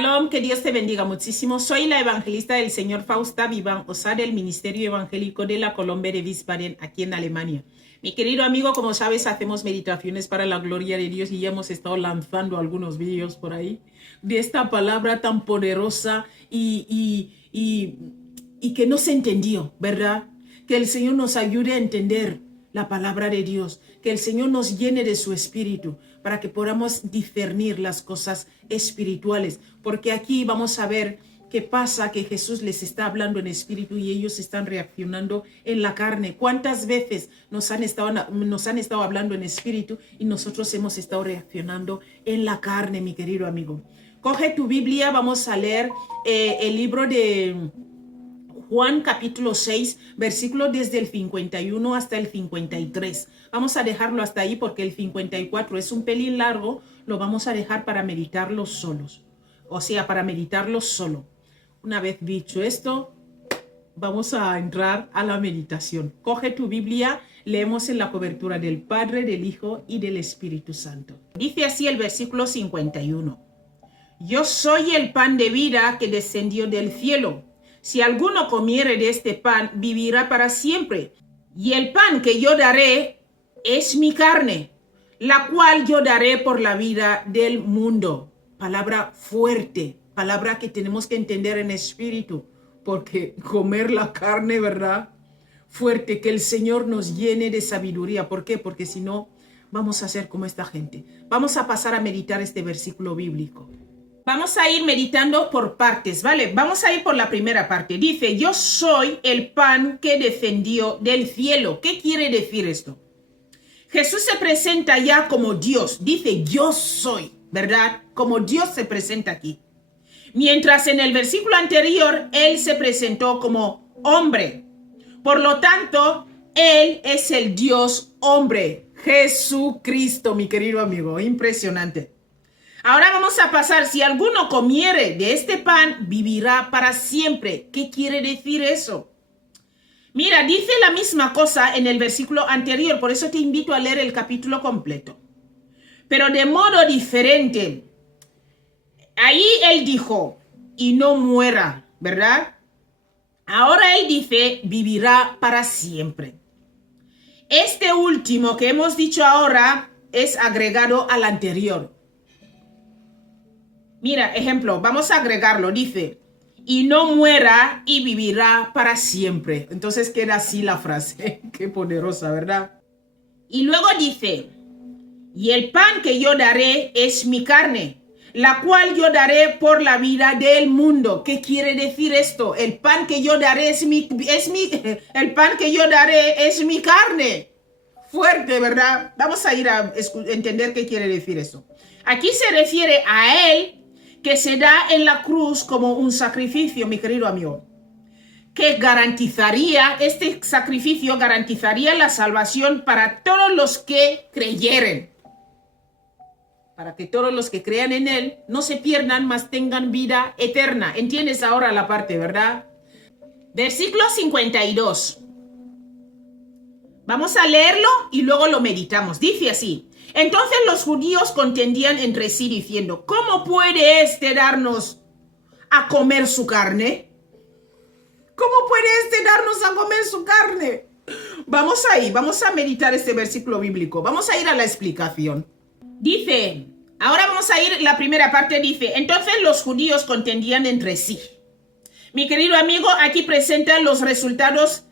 Shalom, que Dios te bendiga muchísimo. Soy la evangelista del Señor Fausta Vivan Osá del Ministerio Evangélico de la Colombe de Wiesbaden, aquí en Alemania. Mi querido amigo, como sabes, hacemos meditaciones para la gloria de Dios y ya hemos estado lanzando algunos vídeos por ahí de esta palabra tan poderosa y que no se entendió, ¿verdad? Que el Señor nos ayude a entender la palabra de Dios, que el Señor nos llene de su espíritu para que podamos discernir las cosas espirituales, porque aquí vamos a ver qué pasa, que Jesús les está hablando en espíritu y ellos están reaccionando en la carne. ¿Cuántas veces nos han estado hablando en espíritu y nosotros hemos estado reaccionando en la carne, mi querido amigo? Coge tu Biblia, vamos a leer el libro de Juan capítulo 6, versículos desde el 51 hasta el 53. Vamos a dejarlo hasta ahí porque el 54 es un pelín largo, lo vamos a dejar para meditarlo solos. O sea, para meditarlo solo. Una vez dicho esto, vamos a entrar a la meditación. Coge tu Biblia, leemos en la cobertura del Padre, del Hijo y del Espíritu Santo. Dice así el versículo 51. Yo soy el pan de vida que descendió del cielo. Si alguno comiere de este pan, vivirá para siempre. Y el pan que yo daré es mi carne, la cual yo daré por la vida del mundo. Palabra fuerte, palabra que tenemos que entender en espíritu, porque comer la carne, ¿verdad? Fuerte, que el Señor nos llene de sabiduría. ¿Por qué? Porque si no, vamos a ser como esta gente. Vamos a pasar a meditar este versículo bíblico. Vamos a ir meditando por partes, ¿vale? Vamos a ir por la primera parte. Dice, yo soy el pan que descendió del cielo. ¿Qué quiere decir esto? Jesús se presenta ya como Dios. Dice, yo soy, ¿verdad? Como Dios se presenta aquí. Mientras en el versículo anterior, Él se presentó como hombre. Por lo tanto, Él es el Dios hombre. Jesucristo, mi querido amigo. Impresionante. Ahora vamos a pasar, si alguno comiere de este pan, vivirá para siempre. ¿Qué quiere decir eso? Mira, dice la misma cosa en el versículo anterior, por eso te invito a leer el capítulo completo. Pero de modo diferente. Ahí él dijo, y no muera, ¿verdad? Ahora él dice, vivirá para siempre. Este último que hemos dicho ahora es agregado al anterior. Mira, ejemplo, vamos a agregarlo, dice, y no muera y vivirá para siempre. Entonces queda así la frase, qué poderosa, ¿verdad? Y luego dice, y el pan que yo daré es mi carne, la cual yo daré por la vida del mundo. ¿Qué quiere decir esto? El pan que yo daré el pan que yo daré es mi carne. Fuerte, ¿verdad? Vamos a ir a entender qué quiere decir eso. Aquí se refiere a él, que se da en la cruz como un sacrificio, mi querido amigo, que garantizaría, este sacrificio garantizaría la salvación para todos los que creyeren, para que todos los que crean en él no se pierdan, mas tengan vida eterna. ¿Entiendes ahora la parte, verdad? Versículo 52. Vamos a leerlo y luego lo meditamos. Dice así. Entonces los judíos contendían entre sí diciendo, ¿cómo puede este darnos a comer su carne? ¿Cómo puede este darnos a comer su carne? Vamos ahí, vamos a meditar este versículo bíblico. Vamos a ir a la explicación. Dice, ahora vamos a ir, la primera parte dice, entonces los judíos contendían entre sí. Mi querido amigo, aquí presenta los resultados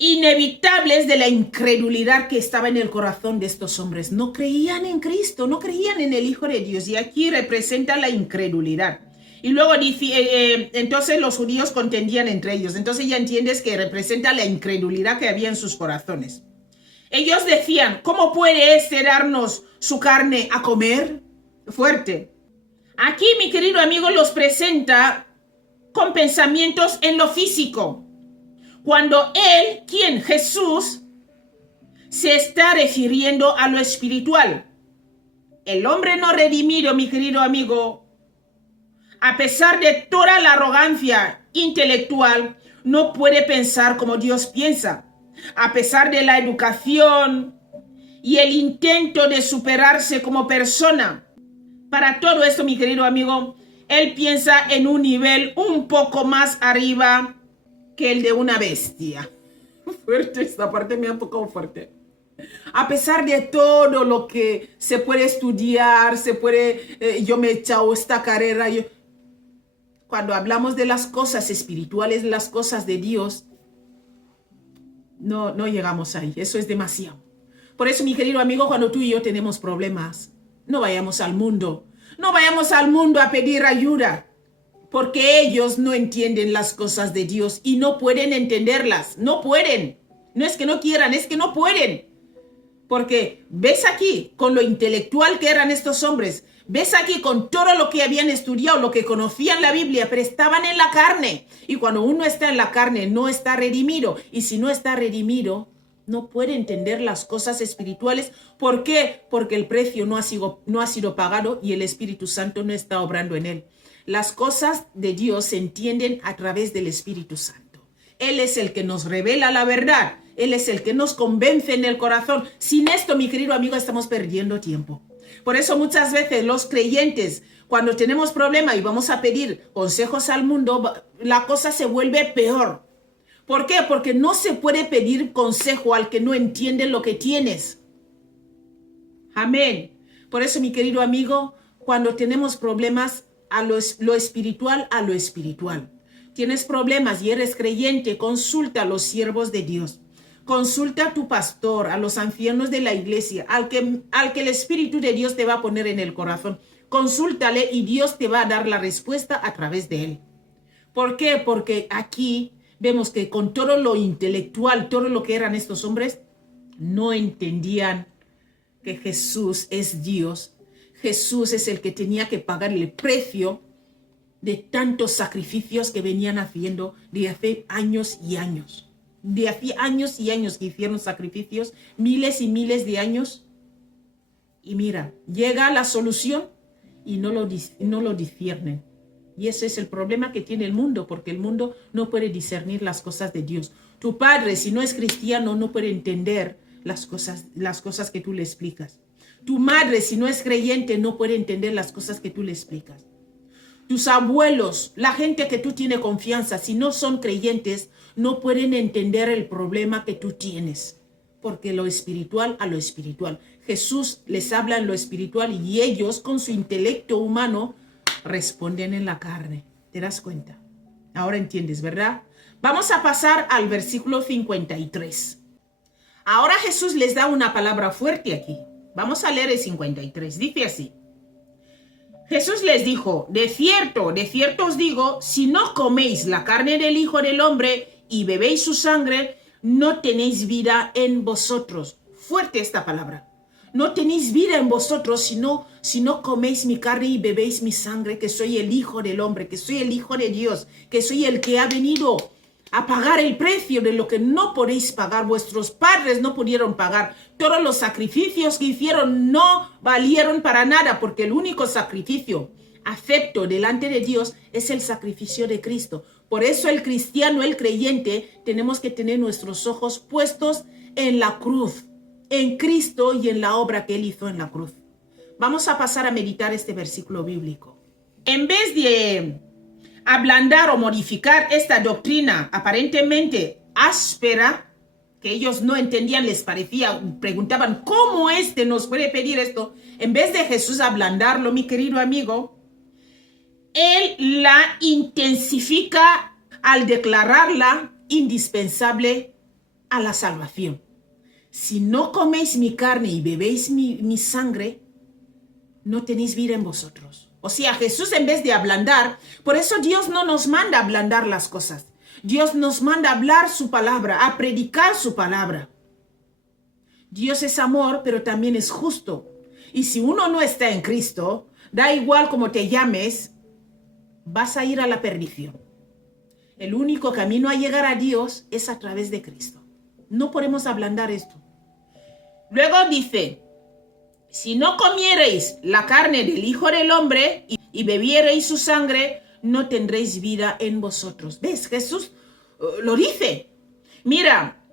inevitables de la incredulidad que estaba en el corazón de estos hombres. No creían en Cristo, no creían en el Hijo de Dios, y aquí representa la incredulidad. Y luego dice, entonces los judíos contendían entre ellos. Entonces ya entiendes que representa la incredulidad que había en sus corazones. Ellos decían, ¿cómo puede este darnos su carne a comer? Fuerte. Aquí, mi querido amigo, los presenta con pensamientos en lo físico. Cuando él, quien Jesús, se está refiriendo a lo espiritual. El hombre no redimido, mi querido amigo, a pesar de toda la arrogancia intelectual, no puede pensar como Dios piensa. A pesar de la educación y el intento de superarse como persona. Para todo esto, mi querido amigo, Él piensa en un nivel un poco más arriba que el de una bestia. Fuerte, esta parte me ha tocado fuerte. A pesar de todo lo que se puede estudiar, yo me he echado esta carrera. Cuando hablamos de las cosas espirituales, las cosas de Dios, no llegamos ahí. Eso es demasiado. Por eso, mi querido amigo, cuando tú y yo tenemos problemas, no vayamos al mundo. No vayamos al mundo a pedir ayuda, porque ellos no entienden las cosas de Dios y no pueden entenderlas. No pueden. No es que no quieran, es que no pueden. Porque ves aquí con lo intelectual que eran estos hombres, ves aquí con todo lo que habían estudiado, lo que conocían la Biblia, pero estaban en la carne. Y cuando uno está en la carne, no está redimido. Y si no está redimido, no puede entender las cosas espirituales. ¿Por qué? Porque el precio no ha sido pagado y el Espíritu Santo no está obrando en él. Las cosas de Dios se entienden a través del Espíritu Santo. Él es el que nos revela la verdad. Él es el que nos convence en el corazón. Sin esto, mi querido amigo, estamos perdiendo tiempo. Por eso muchas veces los creyentes, cuando tenemos problemas y vamos a pedir consejos al mundo, la cosa se vuelve peor. ¿Por qué? Porque no se puede pedir consejo al que no entiende lo que tienes. Amén. Por eso, mi querido amigo, cuando tenemos problemas, a lo espiritual. Tienes problemas y eres creyente, consulta a los siervos de Dios. Consulta a tu pastor, a los ancianos de la iglesia, al que el Espíritu de Dios te va a poner en el corazón. Consúltale y Dios te va a dar la respuesta a través de él. ¿Por qué? Porque aquí vemos que con todo lo intelectual, todo lo que eran estos hombres, no entendían que Jesús es Dios. Jesús es el que tenía que pagar el precio de tantos sacrificios que venían haciendo de hace años y años. De hace años y años que hicieron sacrificios, miles y miles de años. Y mira, llega la solución y no lo disciernen. Y ese es el problema que tiene el mundo, porque el mundo no puede discernir las cosas de Dios. Tu padre, si no es cristiano, no puede entender las cosas que tú le explicas. Tu madre, si no es creyente, no puede entender las cosas que tú le explicas. Tus abuelos, la gente que tú tienes confianza, si no son creyentes, no pueden entender el problema que tú tienes. Porque lo espiritual a lo espiritual. Jesús les habla en lo espiritual y ellos con su intelecto humano responden en la carne. ¿Te das cuenta? Ahora entiendes, ¿verdad? Vamos a pasar al versículo 53. Ahora Jesús les da una palabra fuerte aquí. Vamos a leer el 53. Dice así. Jesús les dijo, de cierto os digo, si no coméis la carne del Hijo del Hombre y bebéis su sangre, no tenéis vida en vosotros. Fuerte esta palabra. No tenéis vida en vosotros si no coméis mi carne y bebéis mi sangre, que soy el Hijo del Hombre, que soy el Hijo de Dios, que soy el que ha venido a pagar el precio de lo que no podéis pagar. Vuestros padres no pudieron pagar. Todos los sacrificios que hicieron no valieron para nada, porque el único sacrificio acepto delante de Dios es el sacrificio de Cristo. Por eso el cristiano, el creyente, tenemos que tener nuestros ojos puestos en la cruz, en Cristo y en la obra que Él hizo en la cruz. Vamos a pasar a meditar este versículo bíblico. En vez de ablandar o modificar esta doctrina aparentemente áspera, que ellos no entendían, les parecía, preguntaban, ¿cómo nos puede pedir esto? En vez de Jesús ablandarlo, mi querido amigo, Él la intensifica al declararla indispensable a la salvación. Si no coméis mi carne y bebéis mi sangre, no tenéis vida en vosotros. O sea, Jesús en vez de ablandar, por eso Dios no nos manda a ablandar las cosas. Dios nos manda a hablar su palabra, a predicar su palabra. Dios es amor, pero también es justo. Y si uno no está en Cristo, da igual como te llames, vas a ir a la perdición. El único camino a llegar a Dios es a través de Cristo. No podemos ablandar esto. Luego dice, si no comiereis la carne del Hijo del Hombre y bebiereis su sangre, no tendréis vida en vosotros. ¿Ves? Jesús lo dice. Mira,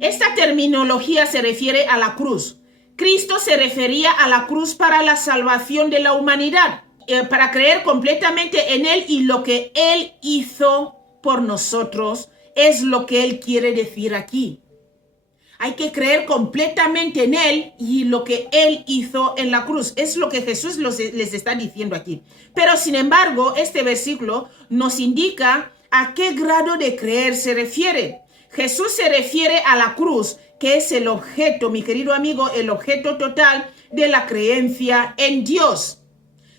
esta terminología se refiere a la cruz. Cristo se refería a la cruz para la salvación de la humanidad. para creer completamente en Él y lo que Él hizo por nosotros es lo que Él quiere decir aquí. Hay que creer completamente en Él y lo que Él hizo en la cruz. Es lo que Jesús les está diciendo aquí. Pero sin embargo, este versículo nos indica a qué grado de creer se refiere. Jesús se refiere a la cruz, que es el objeto, mi querido amigo, el objeto total de la creencia en Dios.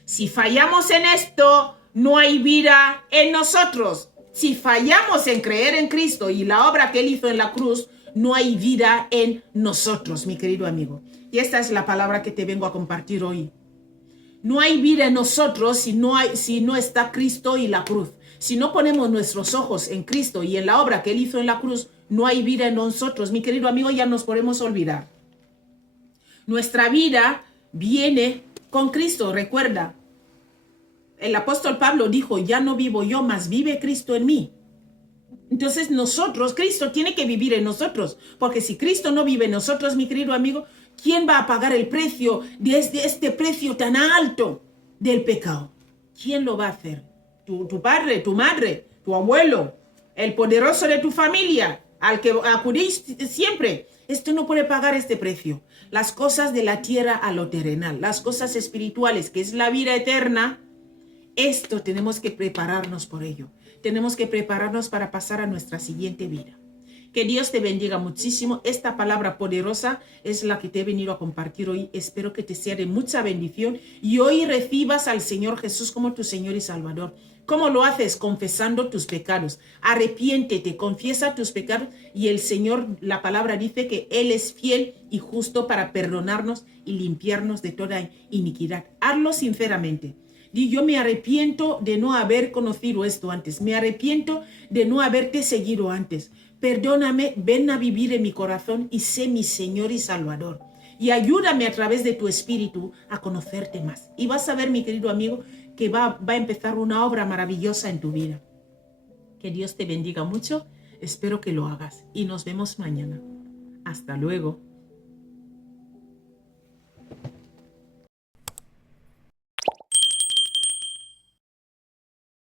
Si fallamos en esto, no hay vida en nosotros. Si fallamos en creer en Cristo y la obra que Él hizo en la cruz, no hay vida en nosotros, mi querido amigo. Y esta es la palabra que te vengo a compartir hoy. No hay vida en nosotros si no está Cristo y la cruz. Si no ponemos nuestros ojos en Cristo y en la obra que Él hizo en la cruz, no hay vida en nosotros. Mi querido amigo, ya nos podemos olvidar. Nuestra vida viene con Cristo, recuerda. El apóstol Pablo dijo, ya no vivo yo, mas vive Cristo en mí. Entonces Cristo tiene que vivir en nosotros, porque si Cristo no vive en nosotros, mi querido amigo, ¿quién va a pagar el precio de este precio tan alto del pecado? ¿Quién lo va a hacer? Tu padre, tu madre, tu abuelo, el poderoso de tu familia, al que acudís siempre. Esto no puede pagar este precio. Las cosas de la tierra a lo terrenal, las cosas espirituales, que es la vida eterna, esto tenemos que prepararnos por ello. Tenemos que prepararnos para pasar a nuestra siguiente vida. Que Dios te bendiga muchísimo. Esta palabra poderosa es la que te he venido a compartir hoy. Espero que te sea de mucha bendición y hoy recibas al Señor Jesús como tu Señor y Salvador. ¿Cómo lo haces? Confesando tus pecados. Arrepiéntete, confiesa tus pecados y el Señor, la palabra dice que Él es fiel y justo para perdonarnos y limpiarnos de toda iniquidad. Hazlo sinceramente. Di, yo me arrepiento de no haber conocido esto antes. Me arrepiento de no haberte seguido antes. Perdóname, ven a vivir en mi corazón y sé mi Señor y Salvador. Y ayúdame a través de tu espíritu a conocerte más. Y vas a ver, mi querido amigo, que va a empezar una obra maravillosa en tu vida. Que Dios te bendiga mucho. Espero que lo hagas. Y nos vemos mañana. Hasta luego.